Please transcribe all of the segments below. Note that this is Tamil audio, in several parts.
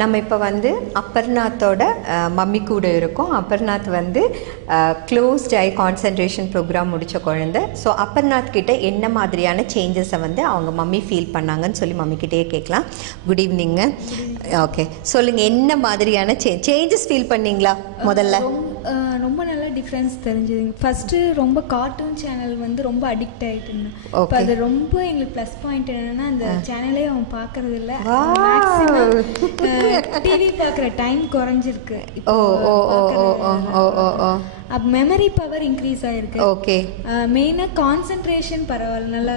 நம்ம இப்போ வந்து அப்பர்நாத்தோட மம்மி கூட இருக்கோம். அப்பர்நாத் வந்து க்ளோஸ்ட் ஐ கான்சன்ட்ரேஷன் ப்ரோக்ராம் முடித்த குழந்தை. ஸோ அப்பர்நாத் கிட்ட என்ன மாதிரியான சேஞ்சஸை வந்து அவங்க மம்மி ஃபீல் பண்ணாங்கன்னு சொல்லி மம்மிக்கிட்டே கேட்கலாம். Good evening. ஓகே, சொல்லுங்கள், என்ன மாதிரியான சேஞ்சஸ் ஃபீல் பண்ணீங்களா? முதல்ல ரொம்ப நல்ல டிஃப்ரென்ஸ் தெரிஞ்சுதுங்க. ஃபஸ்ட்டு ரொம்ப கார்ட்டூன் சேனல் வந்து ரொம்ப அடிக்ட் ஆகிட்டு இருந்தேன். இப்போ அது ரொம்ப எங்களுக்கு ப்ளஸ் பாயிண்ட் என்னென்னா, அந்த சேனலே அவன் பார்க்கறது இல்லை. மேக்ஸிமம் டிவி பார்க்குற டைம் குறைஞ்சிருக்கு. அப்போ மெமரி பவர் இன்க்ரீஸ் ஆகிருக்கு. ஓகே, மெயினாக கான்சன்ட்ரேஷன் பரவாயில்ல, நல்லா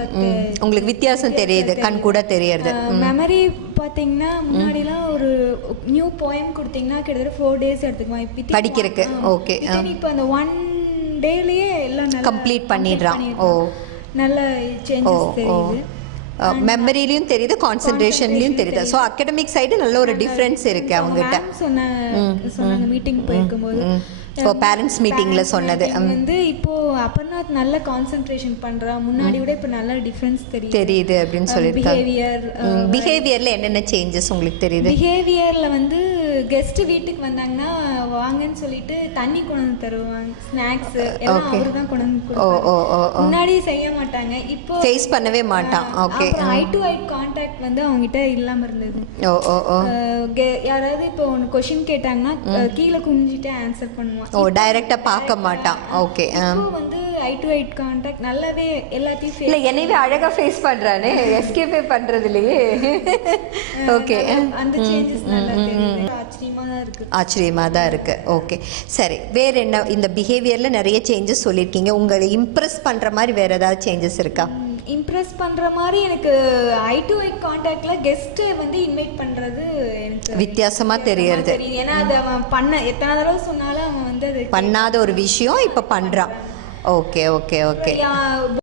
உங்களுக்கு வித்தியாசம் தெரியுது, கண் கூட தெரியுது. மெமரி பார்த்தீங்கன்னா முன்னாடிலாம் ஒரு நியூ போயம் கொடுத்தீங்கன்னா கிட்டத்தட்ட 4 days எடுத்துக்குவான் இப்போ படிக்கிறதுக்கு. ஓகே, இப்போ அந்த 1 dayலயே எல்லாம் கம்ப்ளீட் பண்ணிடுறான். ஓ, நல்ல சேஞ்சஸ் தெரியுது. மெமரிலையும் தெரியுது, கான்சன்ட்ரேஷன்லையும் தெரியுது. ஸோ அகடமிக் சைடு நல்ல ஒரு டிஃப்ரென்ஸ் இருக்கு அவங்ககிட்ட. சொன்னாங்க மீட்டிங் போயிருக்கும்போது, இப்போ பேரண்ட்ஸ் மீட்டிங்கில் சொன்னது வந்து இப்போ அப்பர்நாத் நல்ல கான்சென்ட்ரேஷன் பண்ணுறா, முன்னாடி விட இப்போ நல்ல டிஃப்ரென்ஸ் தெரியுது அப்படின்னு சொல்லியிருக்காங்க. பிஹேவியரில் என்னென்ன சேஞ்சஸ் உங்களுக்கு தெரியுது? பிஹேவியரில் வந்து கெஸ்ட் வீட்டுக்கு வந்தாங்கன்னா வாங்கன்னு சொல்லிட்டு தண்ணி கொண்டு வந்து தருவாங்க, ஸ்நாக்ஸ் எல்லாம் அவரு தான் கொண்டு வந்து கொடுப்பாங்க. முன்னாடி செய்ய மாட்டாங்க, இப்போ ஃபேஸ் பண்ணவே மாட்டான். Okay, I to eye contact வந்து அவங்ககிட்ட இல்லாமல் இருந்தது. யாராவது இப்போ ஒன்று கொஷின் கேட்டாங்கன்னா கீழே குனிஞ்சிட்டு ஆன்சர் பண்ணுவான். ஓ, டைரக்டா பார்க்க மாட்டான். ஓகே, வந்து ஐ டு ஐ கான்டாக்ட் நல்லாவே எல்லாத்தையும் இல்ல என்னவே அழகா ஃபேஸ் பண்றானே, எஸ்கேப்பே பண்றதுலயே. ஓகே, அந்த சேஞ்சஸ் நல்லா தெரியுது. ஆச்சரியமா தான் இருக்கு. ஓகே, சரி, வேற என்ன இந்த பிஹேவியர்ல நிறைய சேஞ்சஸ் சொல்லியிருக்கீங்க. உங்களை இம்ப்ரெஸ் பண்ற மாதிரி வேற ஏதாவது சேஞ்சஸ் இருக்கா? இம்ப்ரெஸ் பண்ணுற மாதிரி எனக்கு ஐ டு ஐ கான்டாக்ட்ல கெஸ்ட்டை வந்து இன்வைட் பண்ணுறது எனக்கு வித்தியாசமா தெரியுது. ஏன்னா அதை அவன் எத்தனை தடவை சொன்னாலும் அவன் வந்து அது பண்ணாத ஒரு விஷயம் இப்போ பண்ணுறான். Okay okay okay.